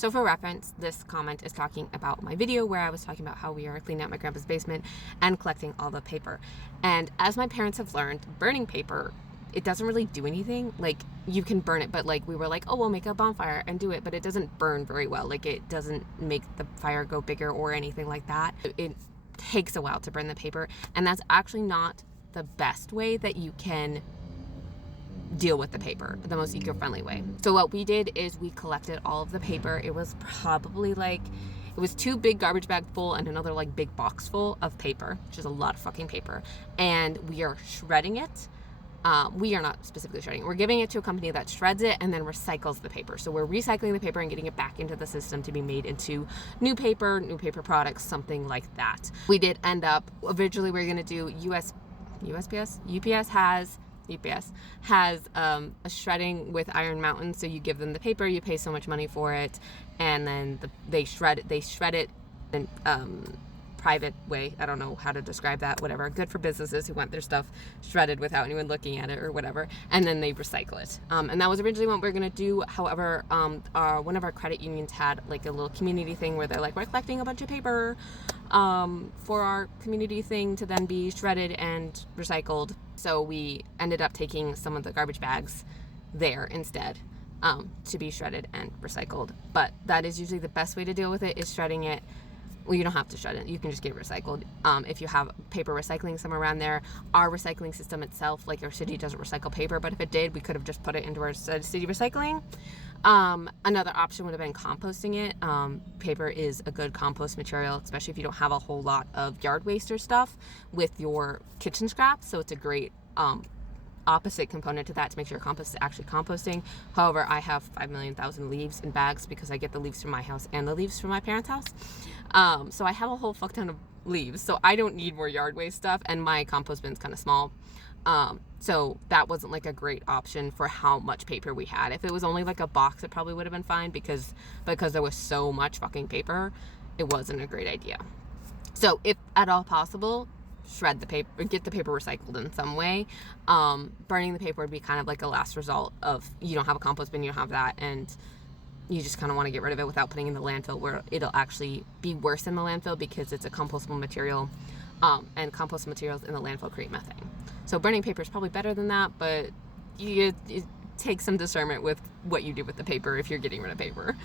So for reference, this comment is talking about my video where I was talking about how we are cleaning out my grandpa's basement and collecting all the paper. And as my parents have learned, burning paper, it doesn't really do anything. Like, you can burn it, but like we were like, oh, we'll make a bonfire and do it, but it doesn't burn very well. Like, it doesn't make the fire go bigger or anything like that. It takes a while to burn the paper, and that's actually not the best way that you can deal with the paper, the most eco-friendly way. So what we did is we collected all of the paper. It was probably like, it was 2 big garbage bags full and another like big box full of paper, which is a lot of fucking paper. And we are shredding it. We are not specifically shredding it. We're giving it to a company that shreds it and then recycles the paper. So we're recycling the paper and getting it back into the system to be made into new paper products, something like that. We did end up, originally we were gonna do UPS has a shredding with Iron Mountain. So you give them the paper, you pay so much money for it, and then they shred it in private way. I don't know how to describe that, whatever. Good for businesses who want their stuff shredded without anyone looking at it or whatever, and then they recycle it. And that was originally what we were gonna do. However, one of our credit unions had like a little community thing where they're like, we're collecting a bunch of paper for our community thing to then be shredded and recycled. So we ended up taking some of the garbage bags there instead to be shredded and recycled. But that is usually the best way to deal with it, is shredding it. Well, you don't have to shred it. You can just get it recycled. If you have paper recycling somewhere around there, our recycling system itself, like our city doesn't recycle paper, but if it did, we could have just put it into our city recycling. Another option would have been composting it. Paper is a good compost material, especially if you don't have a whole lot of yard waste or stuff with your kitchen scraps. So it's a great opposite component to that to make sure your compost is actually composting. However, I have 5 million thousand leaves in bags because I get the leaves from my house and the leaves from my parents' house. So I have a whole fuck ton of leaves, so I don't need more yard waste stuff, and my compost bin's kind of small. So that wasn't like a great option for how much paper we had. If it was only like a box, it probably would have been fine, because there was so much fucking paper, it wasn't a great idea. So if at all possible, shred the paper, get the paper recycled in some way. Burning the paper would be kind of like a last result of, you don't have a compost bin, you don't have that, and you just kind of want to get rid of it without putting it in the landfill, where it'll actually be worse in the landfill because it's a compostable material, and compost materials in the landfill create methane. So burning paper is probably better than that, but you take some discernment with what you do with the paper if you're getting rid of paper.